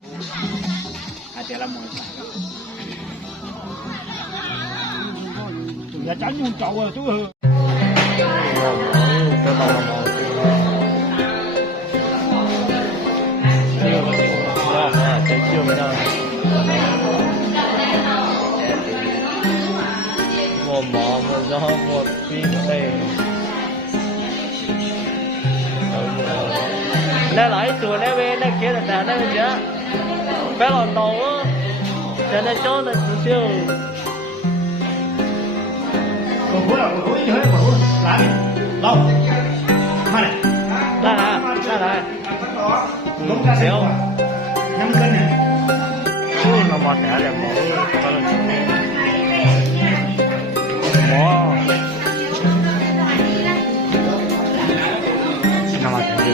Hati lah mau. Ya tránh con trâu rồi chú ơi. Cái đầu là một cái chưa mới đâu một mỏ một gió một pin đây đây lại chùa đây bên đây kia là đàn đây mình nhá bé lòn đầu á cho nên chỗ này chủ siêu Còn bữa nào bữa chơi bữa lại đâu mai này đây đúng ra xéo 5 cân này nó mọt thẻ là mỏ nó mọt thẻ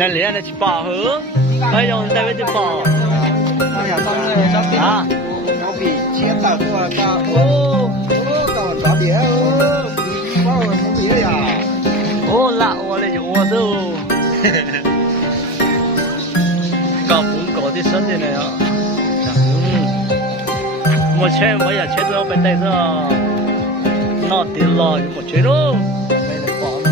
那里那去保河，还用在那去保。哎呀，当然当然啊，我比钱大多了，到早点哦，包什么别呀？哦，那我嘞就我都，搞本搞的生的了呀。我钱我也钱都要被带着，那得了就没钱喽。没得保嘛。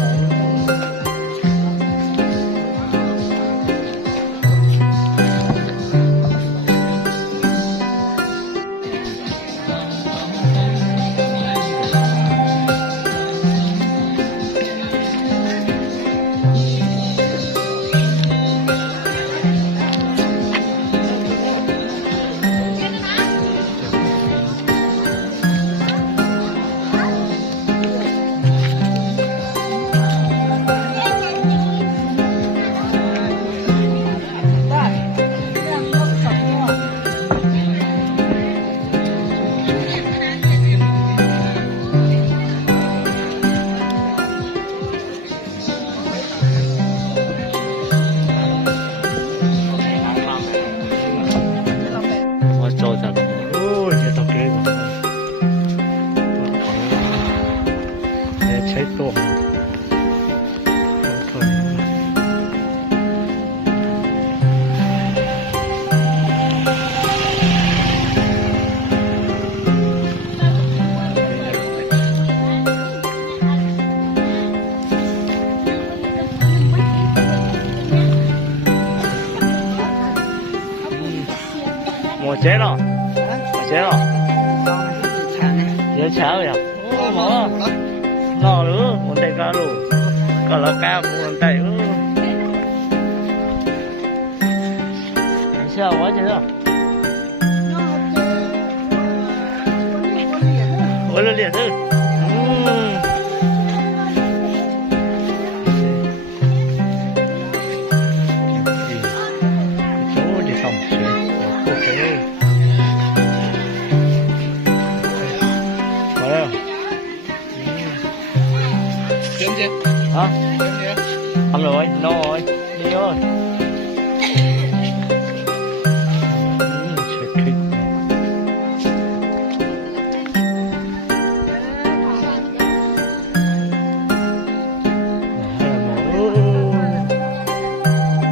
我chết rồi, chết rồi, dễ cháo vậy? Ô mà, nó nữa, muốn tay cá luôn, còn là cá muốn tay nữa. Sao quá chưa? Ôi là liền thôi. Hả? Không rồi, no rồi, đi thôi.